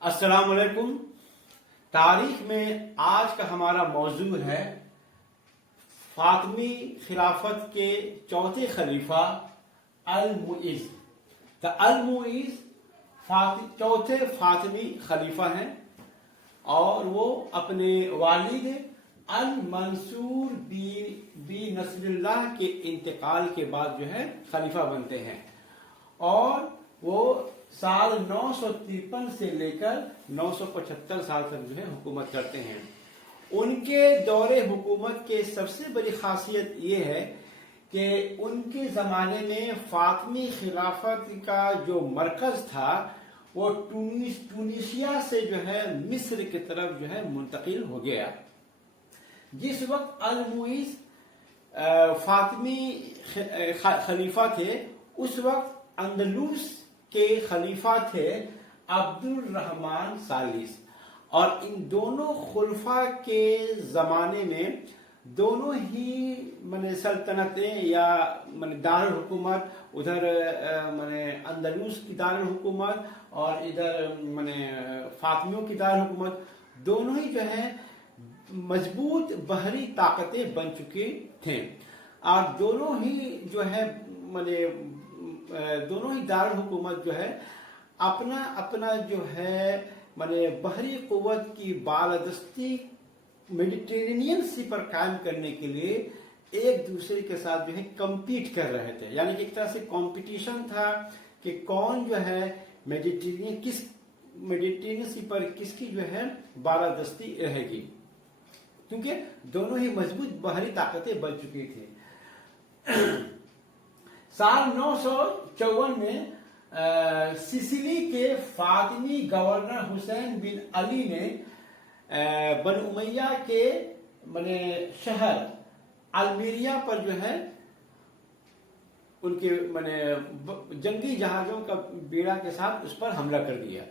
अस्सलाम वालेकुम। तारीख में आज का हमारा मौजू है फातमी खिलाफत के चौथे खलीफा अल-मुइज़। तो अल-मुइज़ चौथे फातमी खलीफा हैं और वो अपने वालिद अल-मंसूर बी नसरुल्लाह के इंतकाल के बाद जो है खलीफा बनते हैं और वो साल 953 से लेकर 975 साल तक जो है हुकूमत करते हैं। उनके दौरे हुकूमत के सबसे बड़ी खासियत ये है कि उनके ज़माने में फातमी खिलाफत का जो मरकज़ था वो टूनिशिया से जो है मिस्र की तरफ जो है मुंतकिल हो गया। जिस वक्त अल-मुइज़ फातमी खलीफा थे उस वक्त अंदलूस के खलीफा थे अब्दुल रहमान सालिस, और इन दोनों खुलफा के ज़माने में दोनों ही मने सल्तनतें या मने दारुल हुकूमत, उधर मने अंदलूस की दारुल हुकूमत और इधर मने फातमियों की दारुल हुकूमत, दोनों ही जो है मजबूत बहरी ताकतें बन चुके थे। और दोनों ही जो है मने दोनों ही दारुल हुकूमत जो है अपना अपना जो है मने बहरी कुव्वत की बालादस्ती मेडिटेरेनियन सी पर कायम करने के लिए एक दूसरे के साथ जो है कम्पीट कर रहे थे। यानी कि एक तरह से कंपटीशन था कि कौन जो है मेडिटेरेनियन सी पर किसकी जो है बालादस्ती रहेगी, क्योंकि दोनों ही मजबूत बहरी ताकतें बन चुकी थी। साल 954 में सिसिली के फातिमी गवर्नर हुसैन बिन अली ने बनु उमैया के मने शहर अल्मीरिया पर जो है उनके मने जंगी जहाजों का बेड़ा के साथ उस पर हमला कर दिया।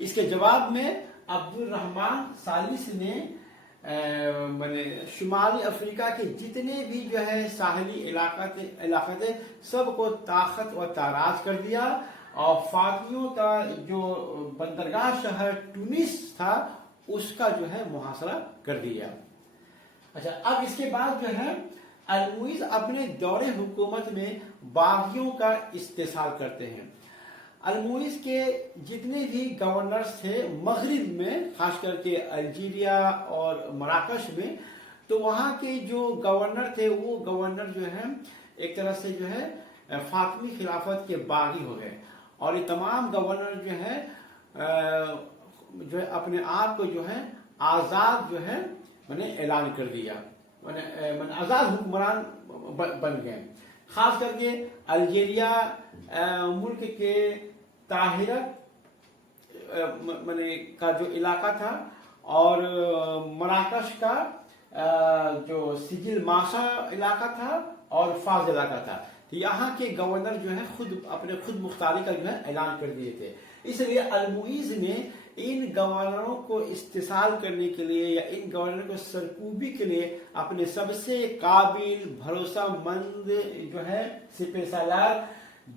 इसके जवाब में अब्दुल रहमान सालिस ने मने शुमाली अफ्रीका के जितने भी जो है साहली इलाके थे सबको ताकत व ताराज कर दिया और फातमियों का जो बंदरगाह शहर टूनिस था उसका जो है मुहासरा कर दिया। अच्छा, अब इसके बाद जो है अल-मुइज़ अपने दौरे हुकूमत में बागियों का इस्तेसाल करते हैं। अल-मुइज़ के जितने भी गवर्नर्स थे मगरिब में, खास करके अल्जीरिया और मराकश में, तो वहाँ के जो गवर्नर थे वो गवर्नर जो है एक तरह से जो है फातमी खिलाफत के बागी हो गए और ये तमाम गवर्नर जो है अपने आप को जो है आज़ाद जो है मैंने ऐलान कर दिया, मैंने आज़ाद हुक्मरान बन गए। खास करके अल्जीरिया मुल्क के ताहिरत का जो इलाका था और मराकश का जो सिजिल माशा इलाका था और फाज इलाका था, तो यहाँ के गवर्नर जो है खुद मुख्तारी का जो है ऐलान कर दिए थे। इसलिए अल-मुइज़ ने इन गवर्नरों को इस्तेसाल करने के लिए या इन गवर्नर को सरकूबी के लिए अपने सबसे काबिल भरोसामंद जो है सिपहसालार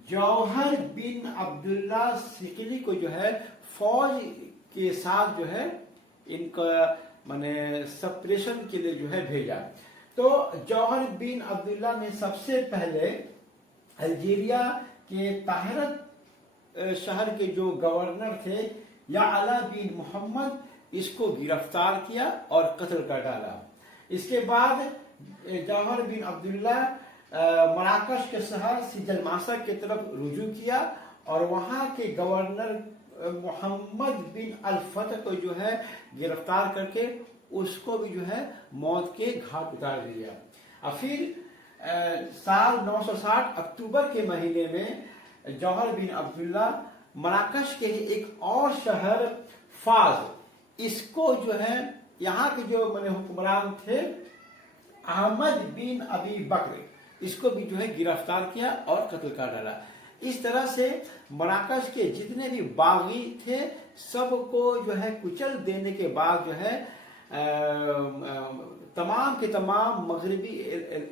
जौहर बिन अब्दुल्ला सिकली को जो है फौज के साथ जो है इनका माने सप्रेशन के लिए जो है भेजा। तो जौहर बिन अब्दुल्ला ने सबसे पहले अल्जीरिया के ताहिरत शहर के जो गवर्नर थे या अला बिन मोहम्मद, इसको गिरफ्तार किया और कत्ल कर डाला। इसके बाद जौहर बिन अब्दुल्ला मराकश के शहर सिजिल माशा की तरफ रुजू किया और वहाँ के गवर्नर मोहम्मद बिन अल-फतह को जो है गिरफ्तार करके उसको भी जो है मौत के घाट उतार दिया। और फिर साल 960 अक्टूबर के महीने में जौहर बिन अब्दुल्ला मराकश के ही एक और शहर फाज, इसको जो है यहाँ के जो मैंने हुक्मरान थे अहमद बिन अबी बकर, इसको भी जो है गिरफ्तार किया और कत्ल कर डाला। इस तरह से मराकश के जितने भी बागी थे सबको जो है कुचल देने के बाद जो है तमाम के तमाम मगरबी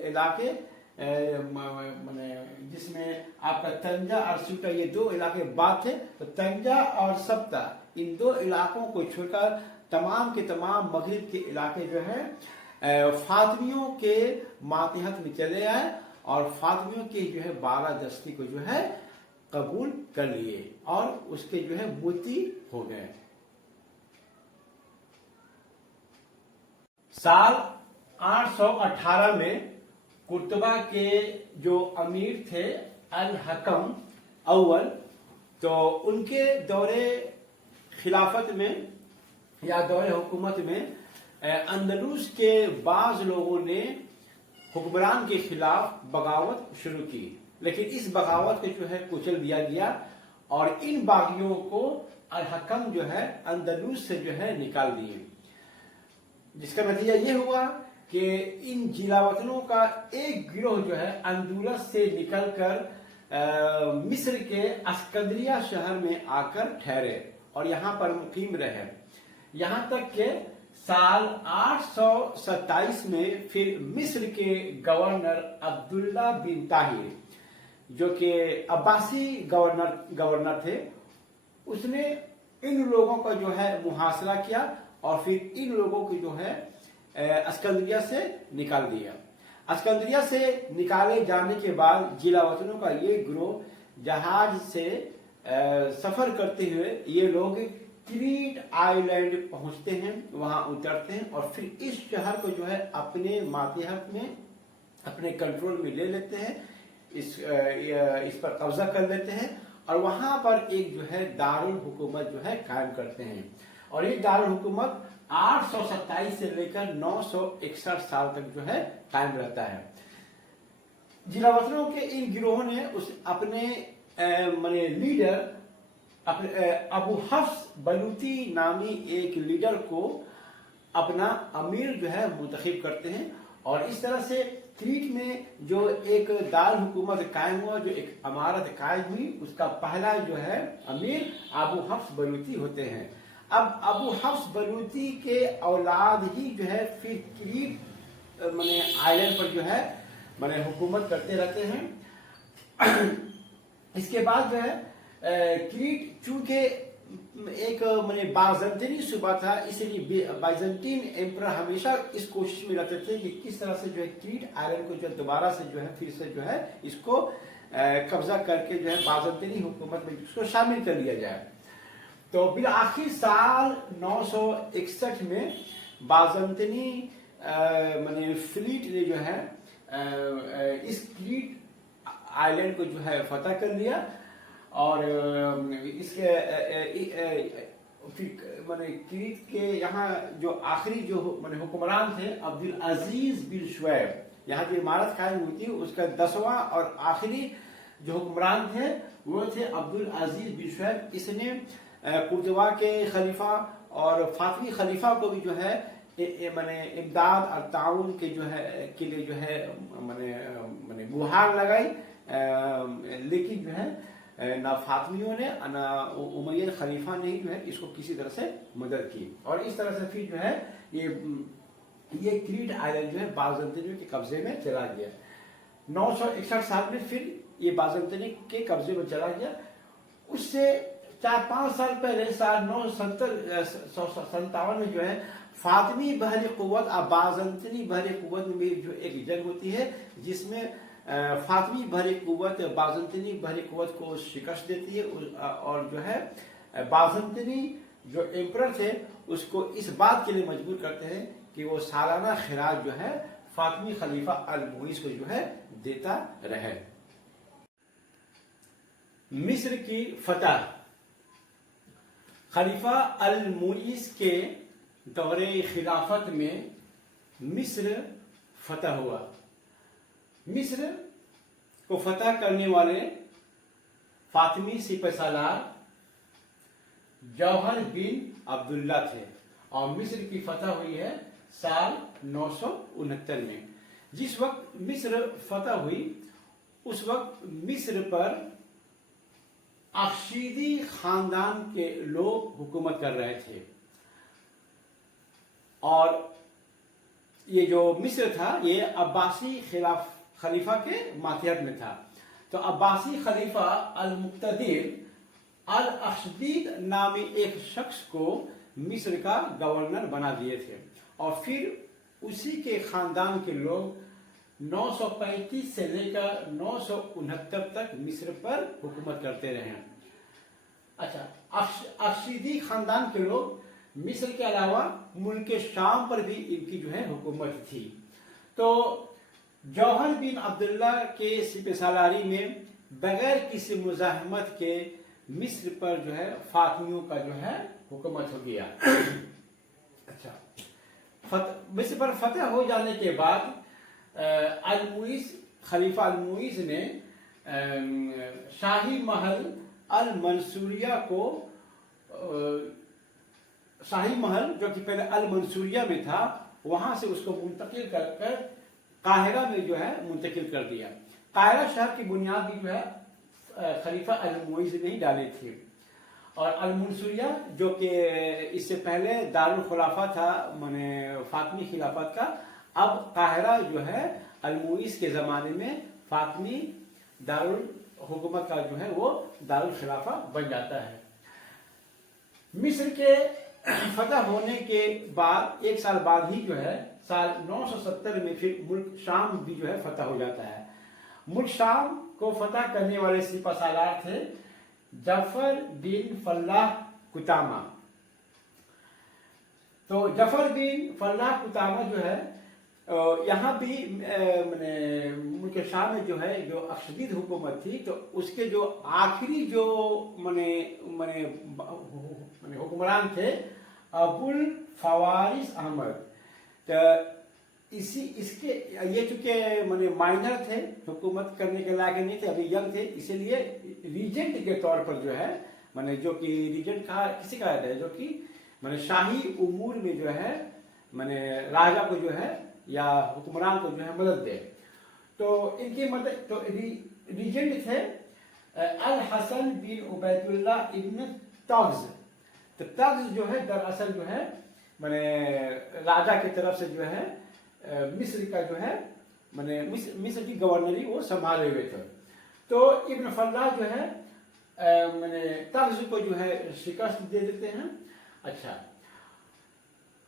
इलाके جس میں آپ کا تنجا اور سبتا یہ دو علاقے بعد تھے، تو تنجا اور سبتا ان دو علاقوں کو چھوڑ کر تمام کے تمام مغرب کے علاقے جو ہے فاطمیوں کے ماتحت میں چلے آئے اور فاطمیوں کی جو ہے بالادستی کو جو ہے قبول کر لیے اور اس کے جو ہے متی ہو گئے۔ سال 818 میں قرطبہ کے جو امیر تھے الحکم اول، تو ان کے دور خلافت میں یا دور حکومت میں اندلس کے بعض لوگوں نے حکمران کے خلاف بغاوت شروع کی، لیکن اس بغاوت کو جو ہے کچل دیا گیا اور ان باغیوں کو الحکم جو ہے اندلس سے جو ہے نکال دیے، جس کا نتیجہ یہ ہوا کہ ان جلا وطنوں کا ایک گروہ جو ہے اندلس سے نکل کر مصر کے اسکندریہ شہر میں آ کر ٹھہرے اور یہاں پر مقیم رہے، یہاں تک کہ سال 827 میں پھر مصر کے گورنر عبداللہ بن طاہر، جو کہ عباسی گورنر تھے، اس نے ان لوگوں کا جو ہے محاصرہ کیا اور پھر ان لوگوں کو جو ہے اسکندریہ سے نکال دیا۔ اسکندریہ سے نکالے جانے کے بعد جلا وطنوں کا یہ گروہ جہاز سے سفر کرتے ہوئے یہ لوگ کریٹ آئی لینڈ پہنچتے ہیں، وہاں اترتے ہیں اور پھر اس شہر کو جو ہے اپنے ماتحت میں اپنے کنٹرول میں لے لیتے ہیں، اس پر قبضہ کر لیتے ہیں اور وہاں پر ایک جو ہے دارالحکومت جو ہے قائم کرتے ہیں، اور یہ دارالحکومت 827 سے لے کر 961 سال تک جو ہے قائم رہتا ہے۔ جلا وطنوں کے ان گروہوں نے اپنے لیڈر ابو حفص بلوطی نامی ایک لیڈر کو اپنا امیر جو ہے منتخب کرتے ہیں اور اس طرح سے کریٹ میں جو ایک دارالحکومت قائم ہوا، جو ایک امارت قائم ہوئی، اس کا پہلا جو ہے امیر ابو حفص بلوطی ہوتے ہیں۔ اب ابو حفص بلوطی کے اولاد ہی جو ہے پھر کریٹ آئی لینڈ پر جو ہے حکومت کرتے رہتے ہیں۔ اس کے بعد جو ہے کریٹ چونکہ ایک بازنطینی صوبہ تھا، اس لیے بائزنٹین ایمپرر ہمیشہ اس کوشش میں رہتے تھے کہ کس طرح سے جو ہے کریٹ آئی لینڈ کو جو دوبارہ سے جو ہے پھر سے جو ہے اس کو قبضہ کر کے جو ہے بازنطینی حکومت میں اس کو شامل کر لیا جائے۔ تو بالآخر سال 961 میں بازنطینی فلیٹ نے جو ہے اس کریٹ آئی لینڈ کو جو ہے فتح کر لیا اور اس کے کریٹ کے یہاں جو آخری جو حکمران تھے عبدالعزیز بن شعیب، یہاں جو عمارت قائم ہوئی تھی اس کا 10واں اور آخری جو حکمران تھے وہ تھے عبدالعزیز بن شعیب۔ اس نے قرطبہ کے خلیفہ اور فاطمی خلیفہ کو بھی جو ہے امداد اور تعاون کے لیے جو ہے گہار لگائی، لیکن جو ہے نہ فاطمیوں نے نہ امیہ خلیفہ نے جو ہے اس کو کسی طرح سے مدد کی اور اس طرح سے پھر جو ہے یہ کریٹ آئی لینڈ جو ہے بازنطینیوں کے قبضے میں چلا گیا۔ 961 سال میں پھر یہ بازنطینی کے قبضے میں چلا گیا۔ اس سے 4-5 سال پہلے سال 957 میں جو ہے فاطمی بحری قوت اور بازنطینی بحری قوت میں جو ایک جنگ ہوتی ہے، جس میں فاطمی بحری قوت بازنطینی بحری قوت کو شکست دیتی ہے اور جو ہے بازنطینی جو ایمپرر تھے اس کو اس بات کے لیے مجبور کرتے ہیں کہ وہ سالانہ خراج جو ہے فاطمی خلیفہ المعیز کو جو ہے دیتا رہے۔ مصر کی فتح۔ خلیفہ المعیز کے دور خلافت میں مصر فتح ہوا۔ مصر کو فتح کرنے والے فاطمی سپہ سالار جوہر بن عبداللہ تھے اور مصر کی فتح ہوئی ہے سال 969 میں۔ جس وقت مصر فتح ہوئی اس وقت مصر پر اخشیدی خاندان کے لوگ حکومت کر رہے تھے اور یہ جو مصر تھا یہ عباسی खलीफा के मातहत में था। तो अब्बासी खलीफा अल-मुक्तदिर अल-अशदीद नामी एक शख्स को मिस्र का गवर्नर बना दिए थे और फिर उसी के खानदान के लोग 935 से लेकर 969 तक मिस्र पर हुकूमत करते रहे। अच्छा, अशदीदी खानदान के लोग मिस्र के अलावा मुल्क शाम पर भी इनकी जो है हुकूमत थी। तो जौहर बिन अब्दुल्ला के सिपहसालारी में बगैर किसी मुज़ाहमत के मिस्र पर जो है फातमियों का जो है हुकूमत हो गया। अच्छा, मिस्र पर फतह हो जाने के बाद अल-मुइज़ खलीफा अल-मुइज़ ने शाही महल अल-मंसूरिया को शाही महल जो कि पहले अल-मंसूरिया में था वहां से उसको मुंतकिल कर काहिरा में जो है मुंतकिल कर दिया। काहिरा शहर की बुनियाद भी जो है खलीफा अल-मुइज़ ने ही डाली थी और अल-मंसूरिया जो कि इससे पहले दारुल खुलाफा था माने फातमी खिलाफत का, अब काहिरा जो है अल-मुइज़ के ज़माने में फातमी दारुल हुकूमत का जो है वो दारुल खिलाफा बन जाता है। मिस्र के फतह होने के बाद एक साल बाद ही जो है साल 970 में फिर मुल्क शाम भी जो है फतह हो जाता है। मुल्क शाम को फतह करने वाले सिपहसालार थे जफर बिन फल्लाह कुतामा। तो जफर बिन फल्लाह कुतामा जो है यहाँ भी मैंने मुल्क शाम में जो है जो अशदीद हुकूमत थी तो उसके जो आखिरी जो मने मने हुक्मरान थे अबुल फवारिस अहमद। तो इसके ये चूंकि मैंने माइनर थे, हुकूमत करने के लायक नहीं थे, अभी यंग थे, इसीलिए रीजेंट के तौर पर जो है मैंने जो कि रीजेंट कहा किसी का है जो कि मैंने शाही उमूर में जो है मैंने राजा को जो है या हुक्मरान को जो है मदद दे। तो इनकी मदद तो रीजेंट थे अल हसन बिन उबैदुल्ला इब्न तग्ज। तो तग्ज जो है दरअसल जो है मैंने राजा की तरफ से जो है मिस्र का जो है मैंने मिस्र की गवर्नरी वो संभाले हुए थे। तो इब्न फल्लाह जो है मैंने तग्ज को जो है शिकस्त दे देते हैं। अच्छा,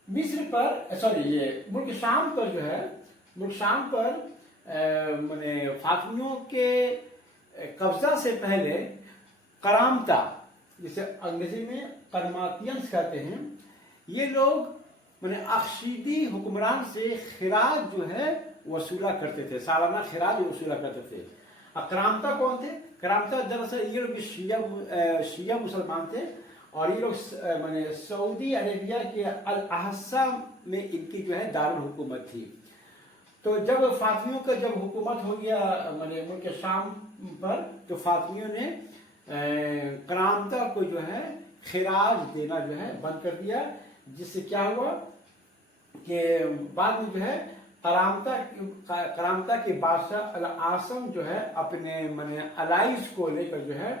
मिस्र पर ये मुल्क शाम पर जो है मुल्क शाम पर मैंने फातमियों के कब्जा से पहले करामता, जिसे अंग्रेजी में करमातियंस कहते हैं, ये लोग मैंने अक्शीदी हुक्मरान से खिराज जो है वसूला करते थे, सालाना खिराज वसूला करते थे। करामता कौन थे? करामता दरअसल ये लोग शिया मुसलमान थे और ये लोग मैंने सऊदी अरेबिया के अल अहसा में इनकी जो है दारुल हुकूमत थी। तो जब फातमियों का जब हुकूमत हो गया मैंने मुल्क शाम पर, तो फातमियों ने करामता को जो है खिराज देना जो है बंद कर दिया, जिससे क्या हुआ कि बाद में जो है करामता के बादशाह अल आसम जो है अपने मैंने अलाइज को लेकर जो है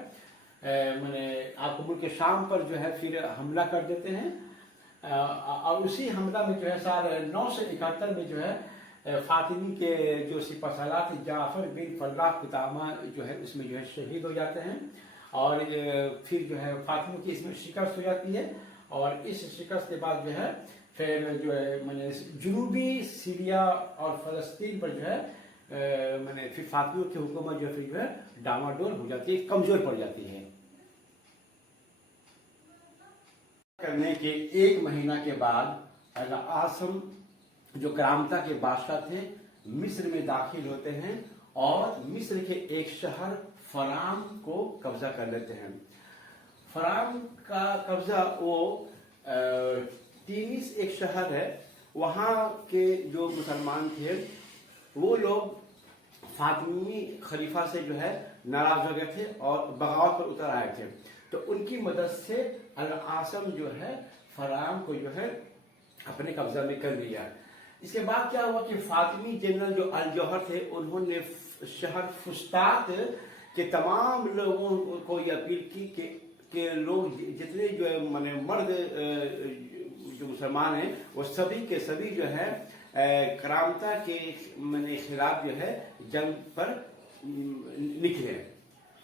मैंने आपको मुल्क शाम पर जो है फिर हमला कर देते हैं और उसी हमला में जो है साल 971 में जो है फातिमी के जो सिपहसालार थे जाफर बिन फल्लाह कुतामा जो है उसमें जो है शहीद हो जाते हैं और फिर जो है फातिमी की इसमें शिकस्त हो जाती है। और इस शिकस्त के बाद जो है फिर जो है मैंने जनूबी सीरिया और फलस्तीन पर जो है मैंने फिर फातिमियों की हुकूमत जो है फिर जो है डामाडोल हो जाती है, कमजोर पड़ जाती है। करने के एक महीना के बाद अल आसम जो करामता के बादशाह थे मिस्र में दाखिल होते हैं और मिस्र के एक शहर फराम को कब्जा कर लेते हैं। फराम का कब्जा वो तीनिस एक शहर है, वहाँ के जो मुसलमान थे वो लोग फातिमी खलीफा से जो है नाराज हो गए थे और बगावत पर उतर आए थे। तो उनकी मदद से अल आसम जो है फराम को जो है अपने कब्जा में कर लिया। इसके बाद क्या हुआ कि फातिमी जनरल जो अल जौहर थे उन्होंने शहर फुस्तात के तमाम लोगों को ये अपील की कि लोग जितने जो है माने मर्द जो मुसलमान हैं वो सभी के सभी जो है करामता के खिलाफ जो है जंग पर निकले।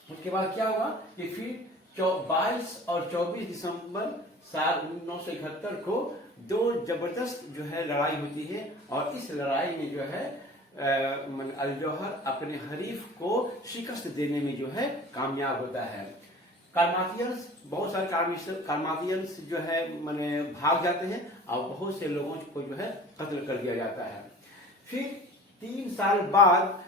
उसके बाद क्या हुआ कि फिर 22 और 24 दिसंबर साल 1971 को दो जबरदस्त जो है लड़ाई होती है, और इस लड़ाई में जो है अल जौहर अपने हरीफ को शिकस्त देने में जो है कामयाब होता है। कार्माथियंस, बहुत सारे कार्माथियंस जो है भाग जाते हैं और बहुत से लोगों को जो है कत्ल कर दिया जाता है। फिर 3 साल बाद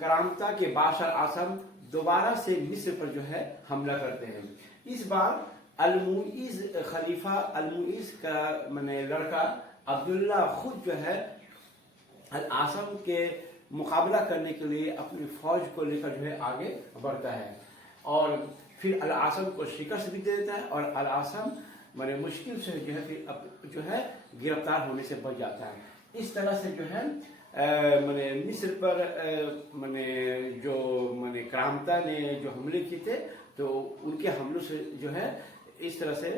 करामता के बादशाह आसम दोबारा से मिस्र पर जो है हमला करते हैं। इस बार अल-मुइज़ खलीफा अल-मुइज़ का लड़का अब्दुल्ला खुद जो है अल-आसम के मुकाबला करने के लिए अपनी फौज को लेकर जो है आगे बढ़ता है, और फिर अल-आसम को शिकस्त भी दे देता है, और अल-आसम मुश्किल से जो है फिर जो है गिरफ्तार होने से बच जाता है। इस तरह से जो है मिस्र पर जो करामता ने जो हमले किए थे, तो उनके हमलों से जो है इस तरह से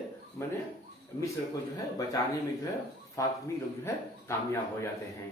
मिस्र को जो है बचाने में जो है फातमी लोग जो है कामयाब हो जाते हैं।